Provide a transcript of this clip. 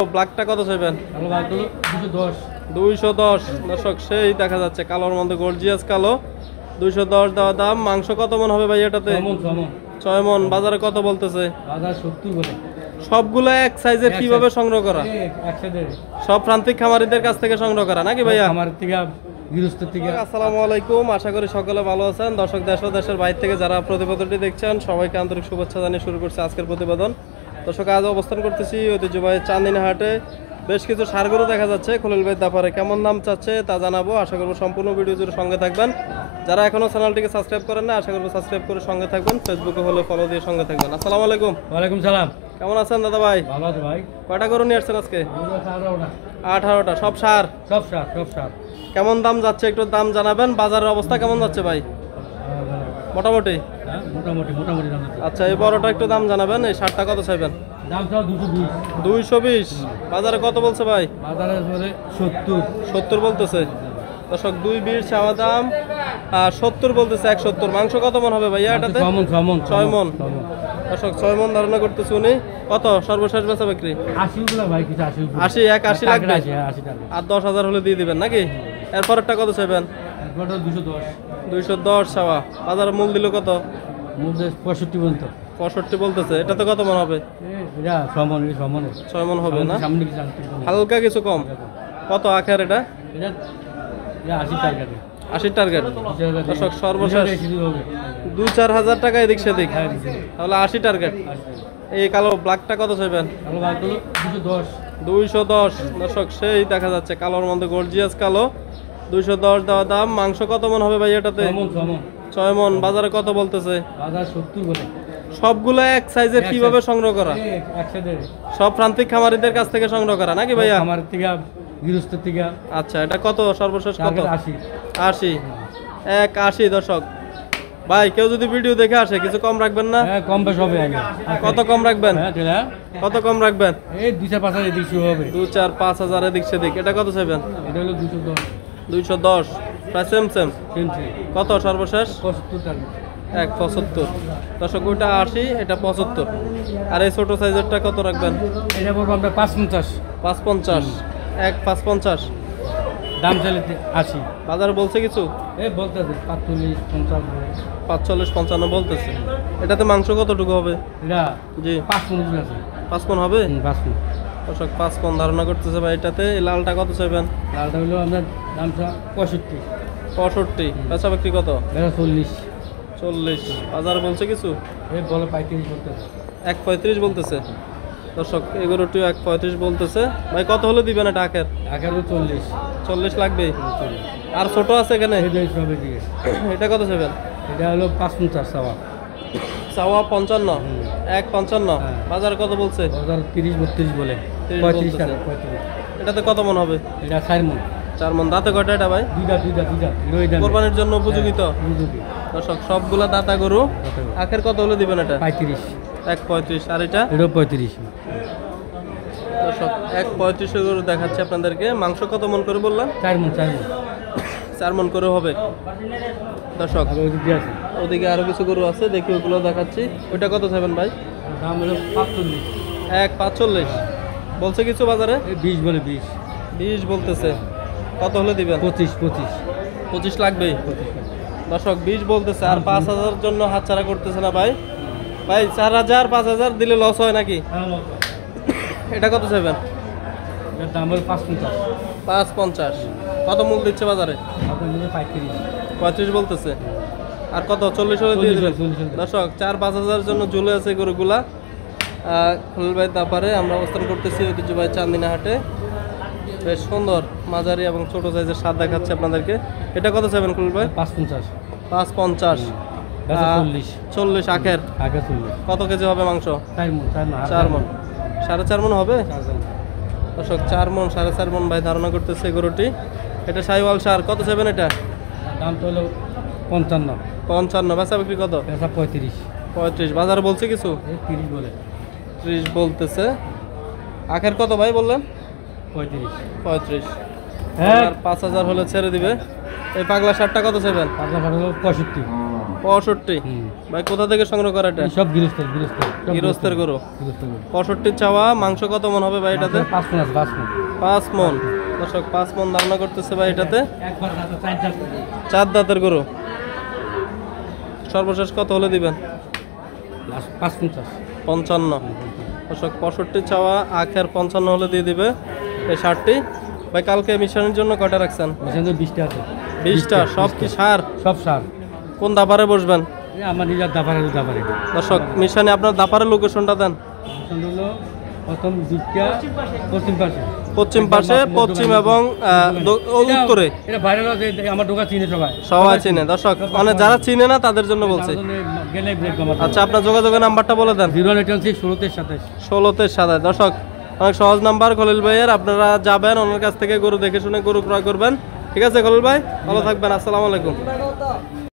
ব্ল্যাকটা কত চাইবেন? 210 দর্শক, সেই দেখা যাচ্ছে কালোর মধ্যে গর্জিয়াস কালো। 210 দেওয়া দাম। মাংস কত মন হবে ভাই এটাতে? 6 মন। বাজারে কত বলতেছে? সবগুলো এক সাইজের কিভাবে সংগ্রহ করা? সব প্রান্তিক খামারিদের কাছ থেকে সংগ্রহ করা নাকি ভাইয়া? আসসালামু আলাইকুম, আশা করি সকলে ভালো আছেন। দর্শক, দেশ ও দেশের বাইরে থেকে যারা প্রতিবেদনটি দেখছেন সবাইকে আন্তরিক শুভেচ্ছা জানিয়ে শুরু করছে আজকের প্রতিবেদন। দর্শক, আজ অবস্থান করতেছি ঐতিহ্যবাহী চান্দিনা হাটে। বেশ কিছু ষাঁড়গরু দেখা যাচ্ছে। খলিল ভাই ব্যাপারে কেমন দাম চাচ্ছে তা জানাবো। আশা করবো সম্পূর্ণ ভিডিও জুড়ে সঙ্গে থাকবেন। যারা এখনো চ্যানেলটিকে সাবস্ক্রাইব করেন না, আশা করবো সাবস্ক্রাইব করে সঙ্গে থাকবেন। ফেসবুকে হলে ফলো দিয়ে সঙ্গে থাকবেন। আসসালামু আলাইকুম। ওয়ালাইকুম সালাম। কেমন আছেন দাদা ভাই? ভালো আছি ভাই। কয়টা গরু নিয়ে আসছেন আজকে? 18টা। সব ষাঁড়? সব সার। কেমন দাম যাচ্ছে একটু দাম জানাবেন। বাজারের অবস্থা কেমন যাচ্ছে ভাই? মোটামুটি। মোটামুটি দাম আছে। আচ্ছা, এই বড়টা একটু দাম জানাবেন। এই ষাঁড়টা কত চাইবেন? দাম চাও 220। 220। বাজারে কত বলছে ভাই? বাজারে 70 বলতেছে। দর্শক, 220 চাওয়া দাম আর 70 বলতেছে। 170। মাংস কত মন হবে ভাইয়া এটাতে? 6 মন। দর্শক, 6 মন ধারণা করতেছে উনি। কত সর্বশেষ বেচা বিক্রি? 80 ভাই, কিছু 80। 80 লাগবে। আর 10,000 হলে দিয়ে দিবেন নাকি? এরপরেরটা কত চাইবেন? 210 চাওয়া। বাজারে মূল দিল কত? 65 পর্যন্ত। 65 বলতেছে। এটাতে কত মন হবে? 6 মন হবে না? হালকা কিছু কম। কত আখের এটা? 80 টার্গেট। দর্শক, সর্বশেষ 2-4 হাজার টাকা এদিক সেদিক, তাহলে 80 টার্গেট। এই কালো ব্ল্যাকটা কত চাইবেন? 210। দর্শক, সেই দেখা যাচ্ছে কালোর মধ্যে গর্জিয়াস কালো। 210 দেওয়া দাম। মাংস কত মন হবে ভাই এটাতে? 6 মন। বাজারে কত বলতেছে? সবগুলো এক সাইজের কিভাবে সংগ্রহ করা? সব প্রান্তিক খামারিদের কাছ থেকে সংগ্রহ করা নাকি ভাইয়া? আচ্ছা, এটা কত সর্বশেষ কত? 80। 80। দর্শক ভাই, কেউ যদি ভিডিও দেখে আসে কিছু কম রাখবেন না? কম বেশ হবে। কত কম রাখবেন? কত কম রাখবেন? এই 2-4-5 হাজার এদিক হবে। 2-4-5 হাজার এদিক সেদিক। এটা কত চাইবেন? এটা হলো 210। 210। প্রায় সেম। কত সর্বশেষ? 175। দর্শক, ওইটা 80, এটা 75। আর এই ছোট সাইজেরটা কত রাখবেন? এটা বলবো আমরা 550। 550। দাম চাইলে 80। বাজারে বলছে কিছু? বলতেছে 45-55 বলতেছে। এটাতে মাংস কতটুকু হবে? এটা জি 5 মণ আছে। 5 মণ হবে? 5 মণ। দর্শক, 5 মণ ধারণা করতেছে ভাই এটাতে। এই লালটা কত চাইবেন? লালটা হলো আপনার দাম 65। 65। বেচা বিক্রি কত? 40। বাজার বলছে কিছু? বলে 35 বলতেছে। 1.35 বলতেছে। দর্শক, এগুলোটিও 1.35 বলতেছে। ভাই কত হলে দিবেন এটা আখের? 40 লাগবে। আর ছোট আছে এখানে? এটা কত চাইবেন? এটা হলো 55 চাওয়া 55। 1.55। বাজারে কত বলছে? 30-32 বলে। 35। এটাতে কত মন হবে? এটা 4 মণ। 4 মন। দাঁতে কয়টা এটা ভাই? দুইটা। কোরবানির জন্য উপযোগী তো? দর্শক, সবগুলা দাতা গরু। আখের কত হলে দিবেন এটা? 35। 1.35। আর এটা? 35। দর্শক, 1.35 গরু দেখাচ্ছে আপনাদেরকে। মাংস কত মন করে বললাম? 4 মন করে হবে। দর্শক, ওদিকে আরো কিছু গরু আছে, দেখি ওগুলো দেখাচ্ছি। ওইটা কত চাইবেন ভাই? দাম হলো 45। 1.45 বলছে কিছু বাজারে? 20 বলে। 20 বলতেছে। কত হলে দিবেন? 25 লাগবে। দর্শক, 20 বলতেছে। আর 5,000 জন্য হাতছাড়া করতেছে না ভাই। 4,000 5,000 দিলে লস হয় নাকি? এটা কত চাইবেন? দাম হলো 5.50। কত মূল দিচ্ছে বাজারে? 35 বলতেছে। আর কত? 40 হলে দিয়ে দিবেন। দর্শক, 4-5 হাজার জন্য ঝুলে আছে গরুগুলা। খলিল ভাই তারপরে আমরা অবস্থান করতেছি ঐতিহ্যবাহী চান্দিনা হাটে। বেশ সুন্দর মাঝারি এবং ছোট সাইজের স্বাদ দেখাচ্ছে আপনাদেরকে। এটা কত চাইবেন খলিল ভাই? 5.50। 40 আখের। কত কেজি হবে মাংস? 4 মণ। 4.5 মণ হবে। দর্শক, 4 মণ 4.5 মণ ভাই ধারণা করতেছে গরুটি। এটা সাইওয়াল সার। কত চাইবেন এটা? দাম তো হলো 55। বেচা বিক্রি কত? 35। বাজারে বলছে কিছু? 30 বলে। 30 বলতেছে। আখের কত ভাই বললেন? 35। আর 5,000 হলে ছেড়ে দিবে। এই পাগলা শার্টটা কত চাইবেন? 65। 65 ভাই কোথা থেকে সংগ্রহ করা এটা? সব গৃহস্থের গরু। 65 চাওয়া, মাংস কত মন হবে ভাই এটাতে? 5 মন। দর্শক 5 মন ধারণা করতেছে ভাই এটাতে। 4 দাঁতের গরু। সর্বশেষ কত হলে দিবেন? 55। দর্শক 65 চাওয়া, আখের 55 হলে দিয়ে দিবে এই ষাটটি। ভাই কালকে মিশনের জন্য কয়টা রাখছেন? 20টা। সব কি সার? সব সার। কোন দাপারে বসবেন? আমার নিজের দাপারে। দর্শক মিশনে আপনার দাপারের লোকেশনটা দেন। প্রথম দিকটা পশ্চিম পাশে, পশ্চিম এবং উত্তরে। এটা ভাইরাল আছে, আমার দোকান চিনে সবাই চিনে। দর্শক মানে যারা চিনে না তাদের জন্য বলছি। আচ্ছা আপনার যোগাযোগের নাম্বারটা বলে দেন। 086 দর্শক অনেক সহজ নাম্বার খলিল ভাইয়ের, আপনারা যাবেন ওনার কাছ থেকে গরু দেখে শুনে গরু ক্রয় করবেন। ঠিক আছে খলিল ভাই, ভালো থাকবেন। আসসালামু আলাইকুম।